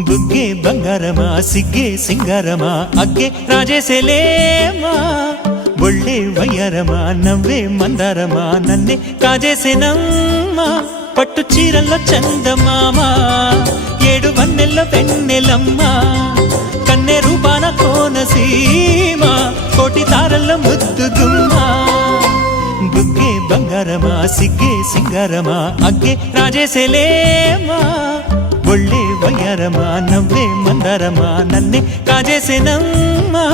బుగ్గే బంగారమా సిగ్గే సింగారమా అగ్గే రాజేసేలేమా ఒళ్ళే వయ్యారమా నవ్వే మందారమా నన్నే కాజేసేనమ్మా పట్టు చీరల్లో చందమామా ఏడు వన్నెల్లో వెన్నెలమ్మా కన్నె రూపాన కోనసీమ కోటి తారల్లో ముద్దుగుమ్మా బుగ్గే బంగారమా సిగ్గే సింగారమా అగ్గే రాజేసేలేమా ఒళ్ళే వయ్యారమా నవ్వే మందారమా నన్నే కాజేసేనమ్మా